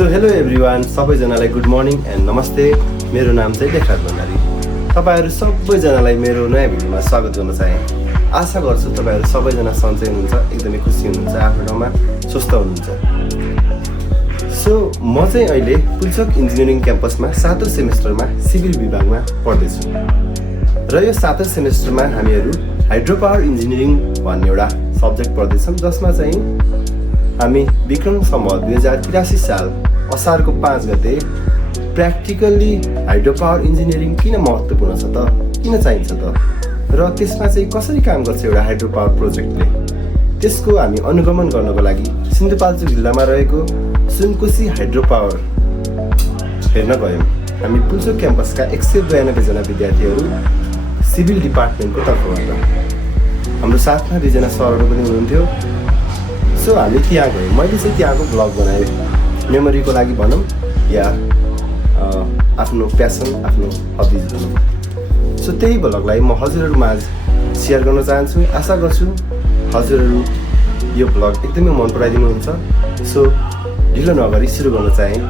So hello everyone, सबैजनालाई good morning and नमस्ते। मेरो नाम चाहिँ लेखराज भण्डारी। तपाईँहरू सबैजनालाई मेरो नयाँ भिडियोमा स्वागत गर्न चाहे। आशा गर्छु तपाईँहरू सबैजना सन्चै हुनुहुन्छ, एकदमै खुसी हुनुहुन्छ, आफ्नो ठाउँमा स्वस्थ हुनुहुन्छ। सो म चाहिँ अहिले पुल्चोक इन्जिनियरिङ क्याम्पसमा 7औं सेमेस्टरमा सिभिल विभागमा पढ्दैछु र यो 7औं सेमेस्टरमा हामीहरू हाइड्रो पावर इन्जिनियरिङ भन्ने एउटा सब्जेक्ट पढ्दैछौँ, जसमा चाहिँ हामी विक्रम सम्वत 2083 साल असारको 5 गते प्र्याक्टिकल्ली हाइड्रो पावर इन्जिनियरिङ किन महत्त्वपूर्ण छ त, किन चाहिन्छ त, र त्यसमा चाहिँ कसरी काम गर्छ एउटा हाइड्रो पावर प्रोजेक्टले, त्यसको हामी अनुगमन गर्नको लागि सिन्धुपाल्चोक जिल्लामा रहेको सुनकोशी हाइड्रो पावर हेर्न गयौँ। हामी पुल्चोक क्याम्पसका 192 जना विद्यार्थीहरू सिभिल डिपार्टमेन्टको तर्फबाट। हाम्रो साथमा 2 जना सरहरू पनि हुनुहुन्थ्यो। सो हामी त्यहाँ गयौँ। मैले चाहिँ त्यहाँको ब्लग बनाएँ, मेमोरीको लागि भनौँ या आफ्नो प्यासन, आफ्नो हबिज भनौँ। सो त्यही ब्लगलाई म हजुरहरूमाझ सेयर गर्न चाहन्छु। आशा गर्छु हजुरहरू यो ब्लग एकदमै मन पराइदिनुहुन्छ। सो ढिलो नगरी सुरु गर्न चाहेँ।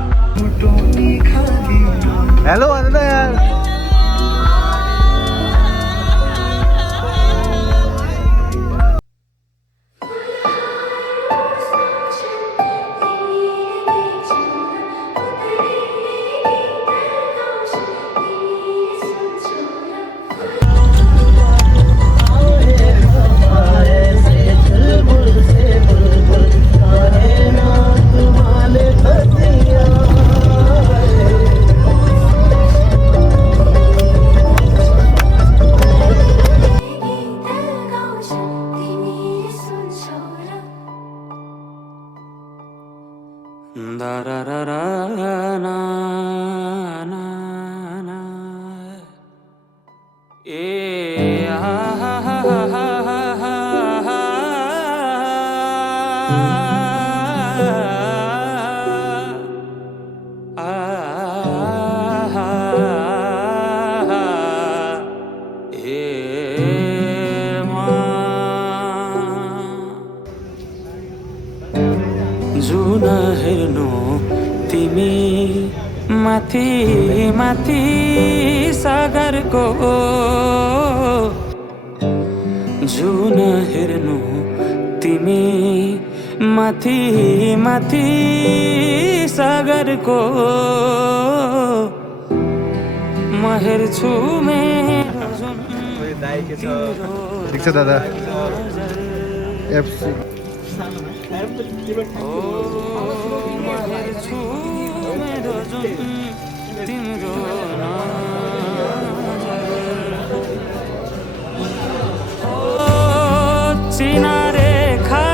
हेलो यार, जुन हेर्नु तिमी माथि माथि सागरको, जुन हेर्नु तिमी माथि माथि सागरको, म हेर्छु मेरो जुन ठिक छ दादा। एफसी तिम्रो चिना रेखा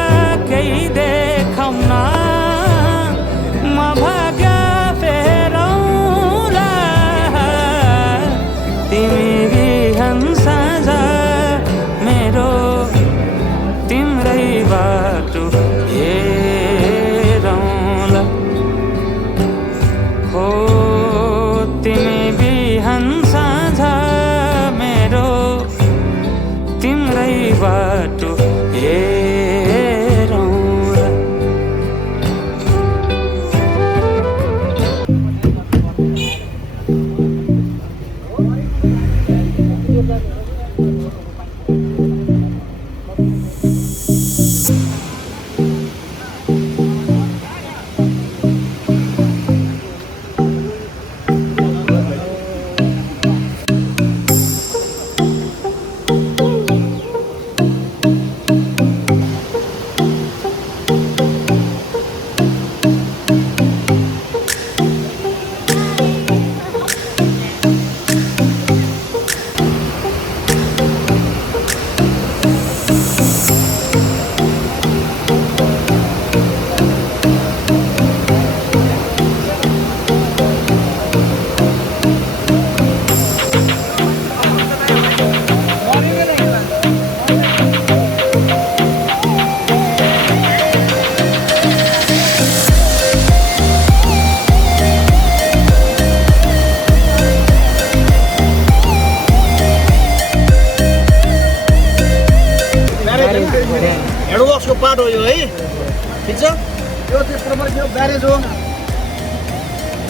केही देखाउन म भाग्य फेरौँला, तिमी बिहान साँझ मेरो तिम्रै बाटो हेरौँला, हो तिमी बिहान साँझ मेरो तिम्रै बाटो हेरौँला। हेडवर्क्सको पार्ट हो यो है, ठिक छ। यो चाहिँ प्रपर यो ब्यारेज हो,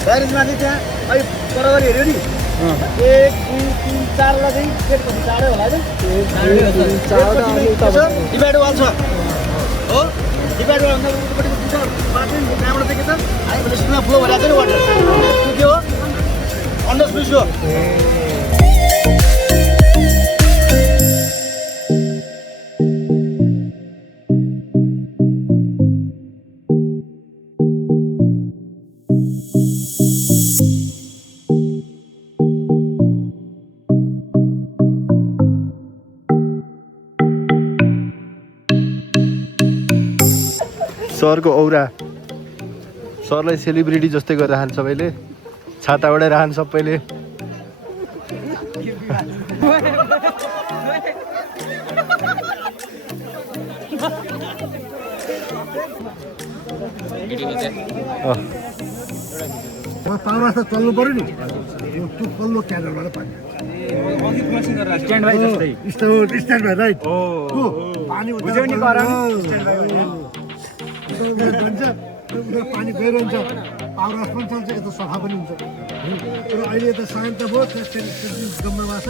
ब्यारेजमाथि त्यहाँ अहिले बराबरी हेऱ्यो नि 1 2 3 4 लाई चाहिँ गेट कति चाँडै होला होइन डिभाइड वाल छ हो डिभाइड वाल भन्दा उतापट्टिको दुईटा बाटो त्यहाँबाट चाहिँ के छ हामी भने स्कुलमा फ्लो भइरहेको छ नि वाटर त्यो के हो अन्डर स्लुइस हो सरको औरा सरलाई सेलिब्रिटी जस्तै गरिरहन्छ सबैले छाता उडाइरहन्छ सबैले पावरा त चल्नु पर्यो नि त्यो पल्लो क्यानलबाट पानी स्ट्यान्ड बाई जस्तै स्ट्यान्ड बाई राइट पानी बुझ्यौ नि पानी गइरहन्छ पावर हाउस पनि चल्छ यता सफा पनि हुन्छ तर अहिले त शान्त भयो गम्बामा छ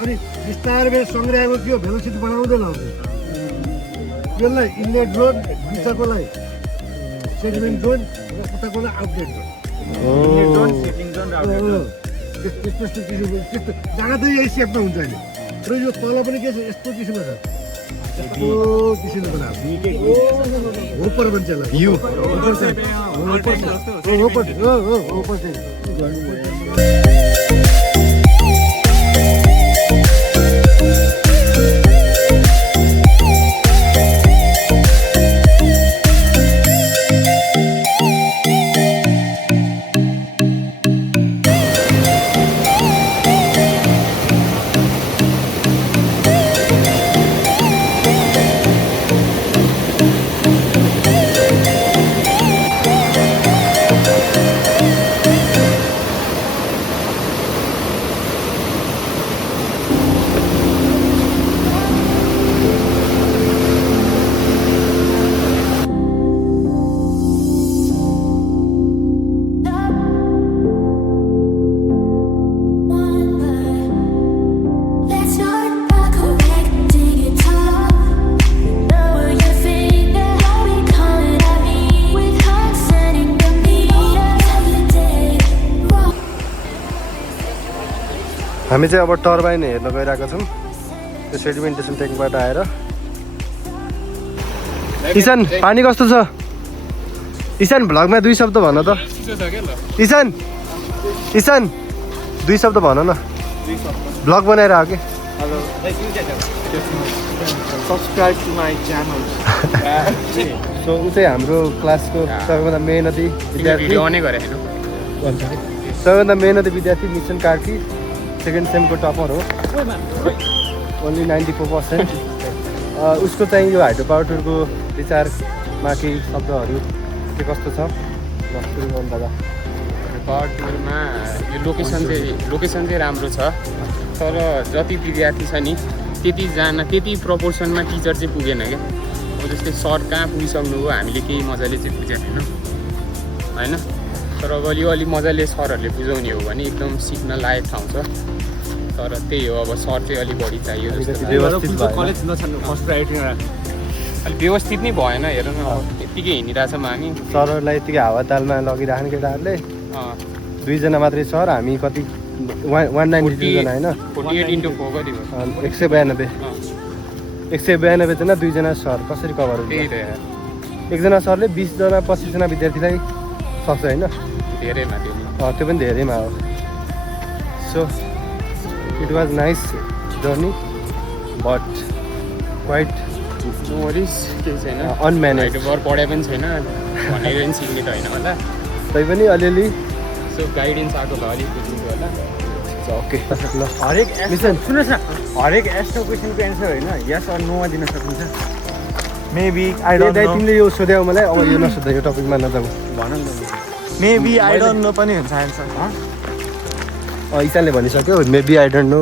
अनि बिस्तारै सङ्ग्रहालयको के हो भेलोसिटी बढाउँदैन यसलाई इनलेट जोन बिचकोलाई सेडिमेन्ट जोन र उताकोलाई आउटलेट जोन त्यस्तो जग्गा त यही सेपमा हुन्छ अहिले र यो तल पनि के छ यस्तो किसिममा छ किसिमले बनाएको हो पर मान्छेलाई हामी चाहिँ अब टर्बाइन हेर्न गइरहेका छौँ त्यो सेडिमेन्टेसन ट्याङ्कबाट आएर इसान पानी कस्तो छ इसान भ्लगमा 2 शब्द भन त इसान इसान 2 शब्द भन न भ्लग बनाएर आऊ के hello subscribe to my channel सो ऊ चाहिँ हाम्रो क्लासको सबैभन्दा मेहनती विद्यार्थी सबैभन्दा मेहनती विद्यार्थी मिसन कार्की सेकेन्ड सेमको टपर हो ओन्ली 94%। उसको चाहिँ यो हाइड्रो पावर टुरको विचारमा केही शब्दहरू के कस्तो छ सुरु गर्नु दादा। पावर टुरमा यो लोकेसन चाहिँ राम्रो छ तर जति विद्यार्थी छ नि त्यति प्रपोर्सनमा टिचर चाहिँ पुगेन क्या। अब जस्तै सर कहाँ पुगिसक्नु हो हामीले केही मजाले चाहिँ बुझेको होइन तर अब यो अलिक मजाले सरहरूले बुझाउने हो भने एकदम सिक्न लायक ठाउँ छ तर त्यही हो अब सर चाहिँ अलिक बढी चाहियो कलेज नछाड्नु फर्स्ट प्रायोरिटीमा अलिक व्यवस्थित नै भएन हेर न त्यत्तिकै हिँडिरहेछौँ हामी सरहरूलाई यत्तिकै हावातालमा लगिराख्ने केटाहरूले 2 जना मात्रै सर हामी कति 192 जना होइन 48x4 कति भयो 192 जना 2 जना सर कसरी कभर हुन्छ एकजना सरले 20 जना 25 जना विद्यार्थीलाई सक्छ होइन धेरैमा त्यो पनि धेरैमा हो। So it was nice journey but quite केही छैन अनम्यानेज पढाइ पनि छैन भनेर पनि सिक्ने त होइन होला तैपनि अलिअलि सो गाइडेन्स आएको भए अलिक बुझ्नु होला ओके ल हरेक सुन्नुहोस् न हरेक एस्ट्रो क्वेसनको एन्सर होइन यस अर नोमा दिन सक्नुहुन्छ मेबी आई डोन्ट नो तिमीले यो सोध्यौ मलाई अब यो नसोध्दा यो टपिकमा नजाऊ भन न मेबी आई डोन्ट नो पनि हुन्छ एन्सर इसानले भनिसक्यो maybe I don't know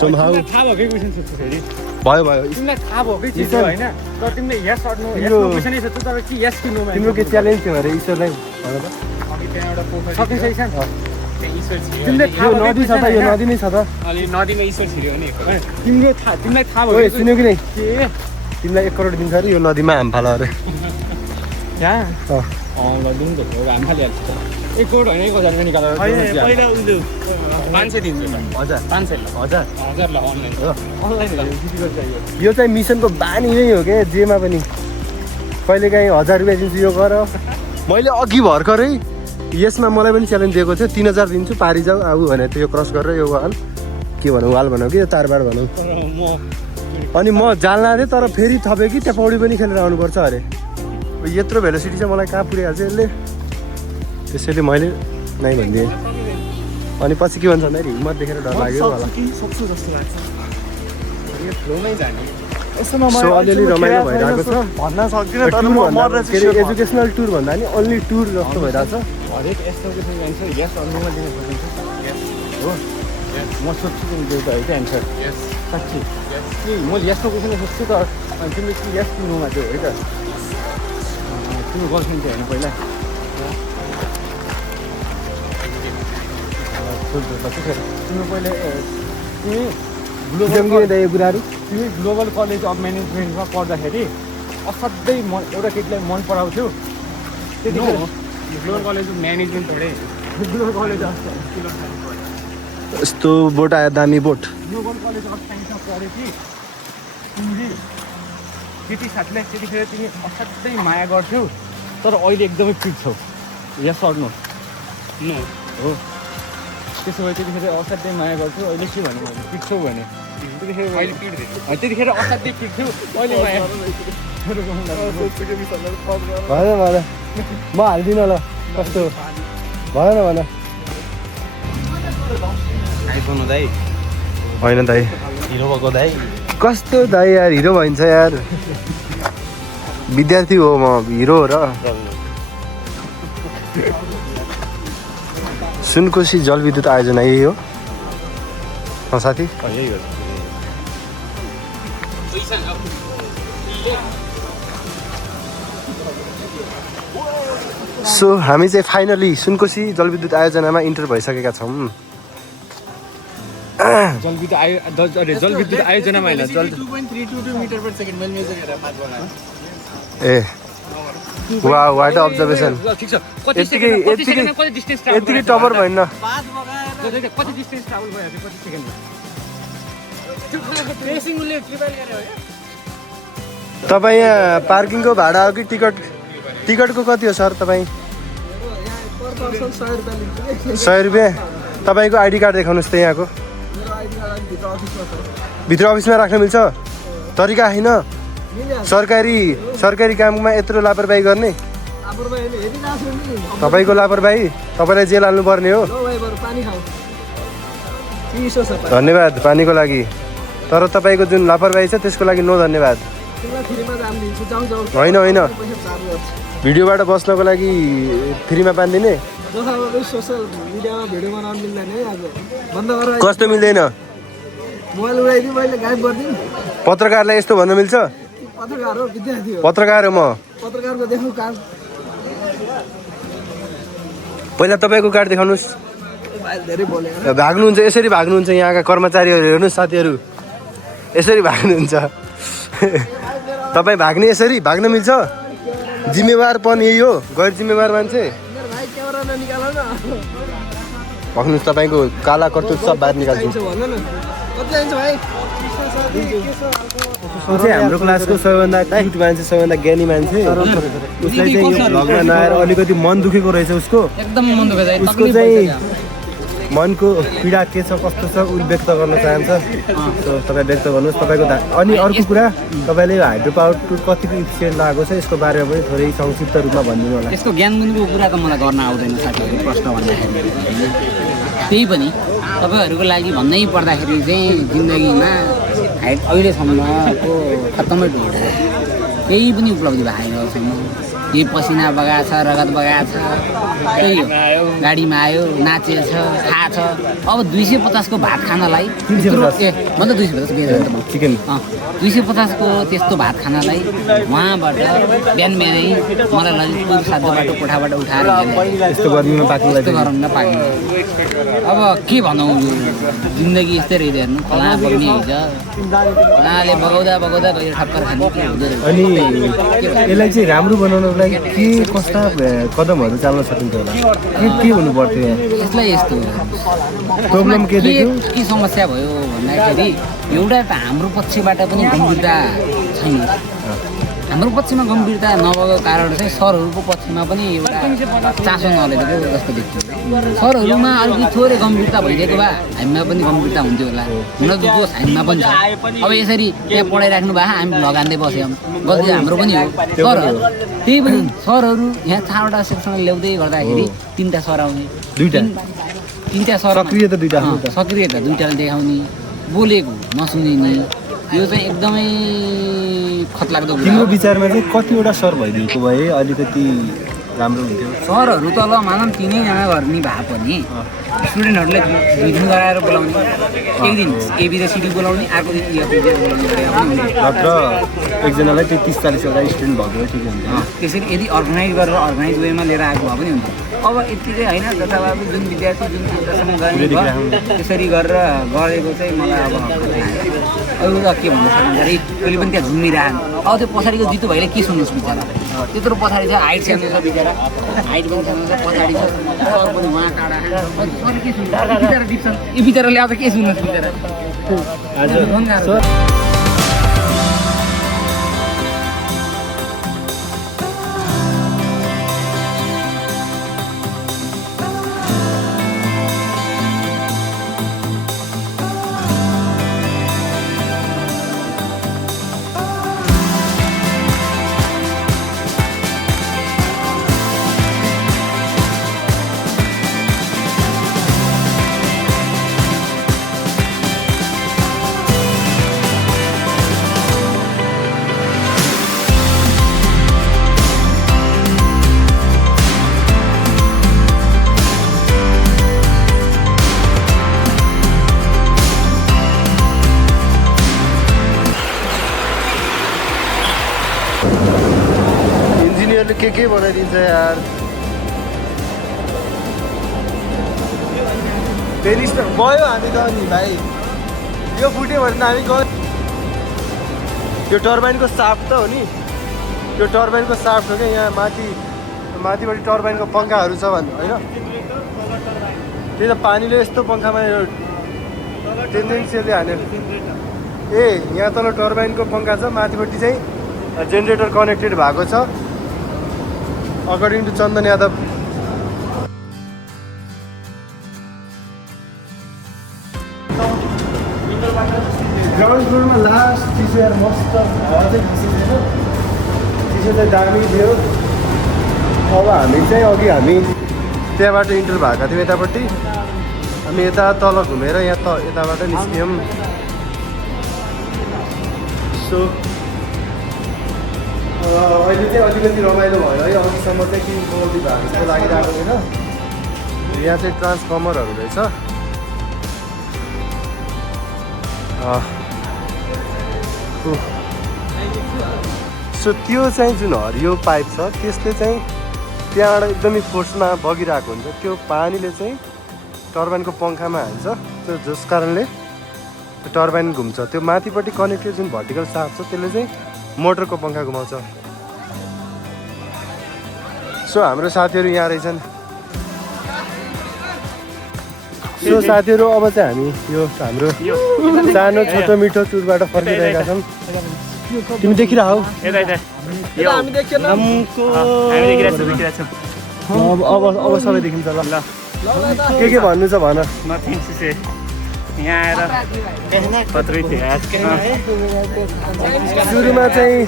somehow थाहा भएकै क्वेसन सोध्छु फेरि भयो भयो तिमीलाई थाहा भएकै चिज हो होइन तर तिमीले यस अर नो यस तिम्रो- नो क्वेसन सोध्छौ तर कि यस कि नोमा तिम्रो के च्यालेन्ज थियो अरे ईश्वरलाई भन त अघि त्यहाँ एउटा पोखरी सकिन्छ इसान त्यहाँ ईश्वर छिर्यो तिमीले अनि थाहा यो भएकै नदी छ त यो नदी नै छ त अलि नदीमा ईश्वर छिर्यो भने तिमीलाई थाहा ओए भयो सुन्यो कि नै के तिमीलाई 1 करोड दिन्छ अरे यो नदीमा हाम फाल अरे यहाँ ल दिउँ त हामी खालिहाल्छ 1 करोड होइन 1,000 रुपियाँ निकालेर पहिला उसले 500 दिन्छु ल हजुर 500 ल हजुर 1000 ल अनलाइन अनलाइन डिजिटल चाहियो यो चाहिँ मिसनको बानी नै हो क्या जेमा पनि कहिलेकाहीँ 1000 रुपियाँ दिन्छु यो गर मैले अघि भर्खरै यसमा मलाई पनि च्यालेन्ज दिएको थियो 3000 दिन्छु पारी जाऊ आऊ भनेको थियो यो क्रस गरेर यो वाल के भनौँ वाल भनौँ कि यो तारबार भनौँ तर म अनि म जाल्ला थिएँ तर फेरि थपेँ कि त्यहाँ पौडी पनि खेलेर आउनुपर्छ अरे यत्रो भेलोसिटी चाहिँ मलाई कहाँ पुऱ्याइहाल्छ यसले त्यसैले मैले नै भनिदिएँ अनि पछि के भन्छ भन्दाखेरि हिम्मत देखेर डर लाग्यो होला सक्छु जस्तो लाग्छ यो फ्लोमै जाने सो अलिअलि रमाइलो भइरहेको छ भन्न सक्दिनँ तर टुर म भन्दा मर्न के अरे एजुकेसनल टुर भन्दा नि ओन्ली टुर जस्तो भइरहेको छ हरेक यस्तो क्वेसन एन्सर यस अर नोमा दिन सकिन्छ यस हो म सोध्छु तिमी देऊ त है त्यो एन्सर यस साँच्ची कि मैले यस्तो क्वेसन सोध्छु त अनि तिमीले कि यस कि नोमा दियो है त तिम्रो गर्लफ्रेन्ड थियो होइन पहिला सोध्छु त के तिम्रो पहिला तिमी बुढाहरू तिमी ग्लोबल कलेज अफ म्यानेजमेन्टमा पढ्दाखेरि असाध्यै एउटा केटीलाई मन पराउँथ्यौ त्यतिखेर ग्लोबल कलेज म्यानेजमेन्ट पढेँ ग्लोबल कलेज अफ यस्तो बोट आयो दामी बोट ग्लोबल कलेज अफ साइन्समा पढ्यो कि तिमीले केटी साथीलाई त्यतिखेर तिमी असाध्यै माया गर्थ्यौ तर अहिले एकदमै पिट्छौ यस अर नो नो हो त्यसो भए त्यतिखेर असाध्यै माया गर्थ्यौ अहिले के भन्यो भने पिट्छौ भने त्यतिखेर अहिले पिट्दै त्यतिखेर असाध्यै पिट्थ्यौ अहिले माया भन भन म हालिदिनँ ल कस्तो भन भन आइफोन हो दाइ होइन दाइ हिरो भएको दाइ कस्तो दाइ यार हिरो भइन्छ यार विद्यार्थी हो म हिरो हो र सुनकोशी जलविद्युत आयोजना यही हो साथी यही हो सो हामी चाहिँ फाइनली सुनकोशी जलविद्युत आयोजनामा इन्टर भइसकेका छौँ जलविद्युत आयोजनामा होइन जल 2.322 मिटर पर सेकेन्ड मैले मेजर गरेर पास बनाएँ ए वा वाट अब्जर्भेसन ठिक छ कति यतिकै सेकेन्डमा कति यतिकै सेकेन्डमा कति डिस्टेन्स ट्राभल यतिकै टपर भएन कति डिस्टेन्स ट्राभल भयो कति सेकेन्डमा रेसिङ उसले ट्रिपल गरेर हो तपाईँ यहाँ पार्किङको भाडा हो कि टिकटको कति हो सर तपाईँ 100 रुपियाँ तपाईँको आइडी कार्ड देखाउनुहोस् त यहाँको भित्र अफिसमा राख्न मिल्छ तरिका होइन सरकारी काममा यत्रो लापरवाही गर्ने तपाईँको लापरवाही तपाईँलाई जेल हाल्नु पर्ने हो धन्यवाद पानीको लागि तर तपाईँको जुन लापरवाही छ त्यसको लागि नो धन्यवाद होइन होइन भिडियोबाट बस्नको लागि फ्रीमा पानी दिने कस्तो मिल्दैन पत्रकारलाई यस्तो भन्न मिल्छ पत्रकार हो म पहिला तपाईँको कार्ड देखाउनुहोस् भाग्नुहुन्छ यसरी भाग्नुहुन्छ यहाँका कर्मचारीहरू हेर्नुहोस् साथीहरू यसरी भाग्नुहुन्छ तपाईँ भाग्ने यसरी भाग्न मिल्छ जिम्मेवारपन यही हो गैर जिम्मेवार मान्छे भन्नुहोस् तपाईँको काला कर्तुत सब बाहिर निकाल्छु ऊ चाहिँ हाम्रो क्लासको सबैभन्दा क्युट मान्छे सबैभन्दा ज्ञानी मान्छे उसलाई चाहिँ यो भ्लगमा नआएर अलिकति मन दुखेको रहेछ उसको एकदम मन दुखेको उसको चाहिँ मनको पीडा के छ कस्तो छ ऊ व्यक्त गर्न चाहन्छ सो तपाईँ व्यक्त गर्नुहोस् तपाईँको अनि अर्को कुरा तपाईँले हाइड्रो पावर टु कतिको इफिसियन्ट लागेको छ यसको बारेमा पनि थोरै संक्षिप्त रूपमा भनिदिनु होला यसको ज्ञानगुणको कुरा त मलाई गर्न आउँदैन साथीहरू प्रश्न भन्दाखेरि त्यही पनि तपाईँहरूको लागि भन्नै पर्दाखेरि चाहिँ जिन्दगीमा अहिलेसम्मको खत्तमै भेट केही पनि उपलब्धि भएको बगाएकोसम्म यही पसिना बगाएको छ, रगत बगाएको छ, त्यही हो। गाडीमा आयो, नाचेछ, खाएछ। अब 250 को भात खानलाई म त 250 बेच्छु म चिकन 250 को त्यस्तो भात खानलाई उहाँबाट बिहान बिहानै मलाई ललितपुर साध्य बाटो कोठाबाट उठाएर यस्तो गर्मीमा पाक्नुलाई यस्तो गरममा पाक्नु। अब के भनौँ, यो जिन्दगी यस्तै रहेछ हेर्नु। खोला बग्ने हिज खोलाले बगाउँदा बगाउँदा गएर ठक्कर खाने के हुँदो रहेछ। अनि यसलाई चाहिँ राम्रो बनाउनको लागि के कस्ता कदमहरू चाल्न सकिन्छ होला? के हुनु पर्थ्यो यहाँ? यसलाई यस्तो प्रब्लम के देख्यो? के समस्या भयो भन्दाखेरि एउटा त हाम्रो पक्षबाट पनि गम्भीरता छैन। हाम्रो पक्षमा गम्भीरता नभएको कारण चाहिँ सरहरूको पक्षमा पनि एउटा चासो नलिएको जस्तो देखियो। सरहरूमा अलिकति थोरै गम्भीरता भइदिएको भए हामीमा पनि गम्भीरता हुन्थ्यो होला। हुन त दोष हामीमा पनि छ। अब यसरी त्यहाँ पढाइराख्नु भए हामी लगाउँदै बस्यौँ, गल्ती हाम्रो पनि हो। तर त्यही पनि सरहरू यहाँ 4वटा सेक्सन ल्याउँदै गर्दाखेरि 3टा सर आउने, 3टा सर सक्रिय त दुईटा सक्रिय त 2टाले देखाउने, बोलेको नसुनिने, यो चाहिँ एकदमै खतलाग्दो कुरा। तिम्रो विचारमा चाहिँ कतिवटा सर भइदिएको भए अलिकति राम्रो हुन्थ्यो? सरहरू त ल मानौँ 3जना गर्ने भए पनि स्टुडेन्टहरूलाई 2 दिन गराएर बोलाउने, एक दिन एबी र सिडी बोलाउने, अर्को दिन नत्र एकजनालाई त्यो 30-40 वटा स्टुडेन्ट भएको भए ठिकै हुन्थ्यो। त्यसरी यदि अर्गनाइज वेमा लिएर आएको भए पनि हुन्छ। अब यति चाहिँ होइन, जताभावी जुन विद्यार्थी जुन चिन्तासँग गर्ने भयो त्यसरी गरेर गरेको चाहिँ मलाई अब अरू त के भन्नु सकिन्छ अरे। कहिले पनि त्यहाँ झुमिरहनु। अब त्यो पछाडिको जितु भाइले के सुन्नुहोस् बिचरा, त्यत्रो पछाडि चाहिँ हाइट सानो छ बिचरा, हाइट पनि सानो छ, पछाडि छ सर पनि उहाँ टाढा सर के सुन्नु बिचरा टिप्छन्। यो बिचराले अब के सुन्नुहोस् बिचरा। हजुर इन्जिनियरले के बनाइदिन्छ यार। फेरि गयो हामी त नि भाइ, यो फुट्यो भने त हामी गयो। यो टर्बाइनको साफ्ट त हो नि, यो टर्बाइनको साफ्ट हो क्या। यहाँ माथिबाट टर्बाइनको पङ्खाहरू छ भन्नु होइन। त्यही त पानीले यस्तो पङ्खामा यो टेन्डेन्सियली हान्यो। ए यहाँ तल टर्बाइनको पङ्खा छ, माथिपट्टि चाहिँ जेनेरेटर कनेक्टेड भएको छ according to Chandan Yadav. Ground फ्लोरमा लास्ट चिसो यार मस्त हावा चाहिँ खसिँदैन, चिसो चाहिँ दामी थियो। अब हामी चाहिँ अघि हामी त्यहाँबाट इन्टर भएका थियौँ यतापट्टि, हामी यता तल घुमेर यहाँ यताबाट निस्क्यौँ। सो अहिले चाहिँ अलिकति रमाइलो भयो है। अघिसम्म चाहिँ केही गल्ती भएको जस्तो लागिरहेको छैन। यहाँ चाहिँ ट्रान्सफर्मरहरू रहेछ। सो त्यो चाहिँ जुन हरियो पाइप छ त्यसले चाहिँ त्यहाँबाट एकदमै फोर्समा बगिरहेको हुन्छ। त्यो पानीले चाहिँ टर्बाइनको पङ्खामा हाल्छ, त्यो जस कारणले त्यो टर्बाइन घुम्छ। त्यो माथिपट्टि कनेक्टेड जुन भर्टिकल साफ्ट छ त्यसले चाहिँ मोटरको पङ्खा घुमाउँछ। सो हाम्रो साथीहरू यहाँ रहेछन्। सो साथीहरू अब चाहिँ हामी यो हाम्रो सानो छोटो मिठो टुरबाट फर्किरहेका छौँ। तिमी देखिरहौ? अब सबै देखिन्छ। ल के भन्नु छ भन। यहाँ आएर कत्रै थियो सुरुमा चाहिँ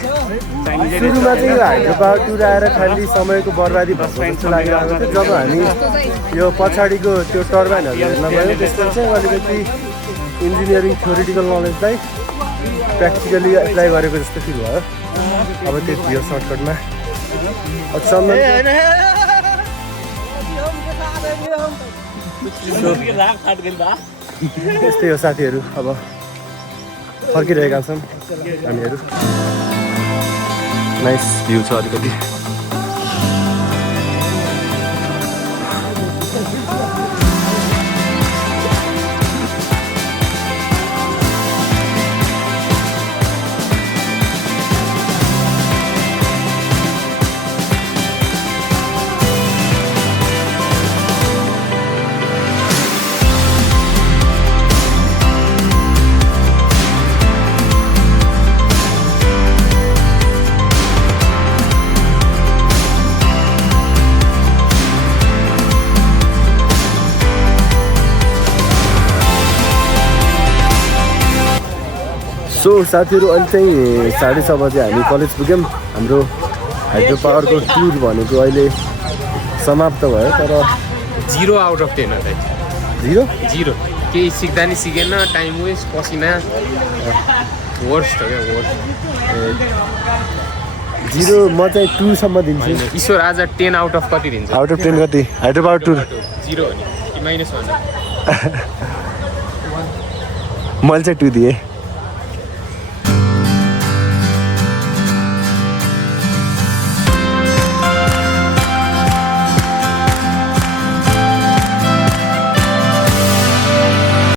यो हाइड्रो पावर टुर आएर खालि समयको बर्बादी भएको जस्तो लागिरहेको थियो। जब हामी यो पछाडिको त्यो टर्बाइनहरू हेर्न गयौँ त्यसपछि चाहिँ अलिकति इन्जिनियरिङ थ्योरिटिकल नलेजलाई प्र्याक्टिकली एप्लाई गरेको जस्तो फिल भयो। अब त्यो थियो सर्टकटमा चन्दन यस्तै हो साथीहरू अब फर्किरहेका छौँ हामीहरू नाइस भ्यू छ अलिकति सो साथीहरू अहिले चाहिँ 6:30 बजे हामी कलेज पुग्यौँ हाम्रो हाइड्रो पावरको टुर भनेको अहिले समाप्त भयो तर 0 आउट अफ 10 है 0 केही सिक्दा नि सिकेन टाइम वेस्ट पसिना वर्स्ट हो क्या वर्स्ट 0 म चाहिँ 2 सम्म दिन्छु ईश्वर आज 10 आउट अफ कति दिन्छ आउट अफ 10 कति हाइड्रो पावर टुर 0 हो नि कि -1 मैले चाहिँ 2 दिएँ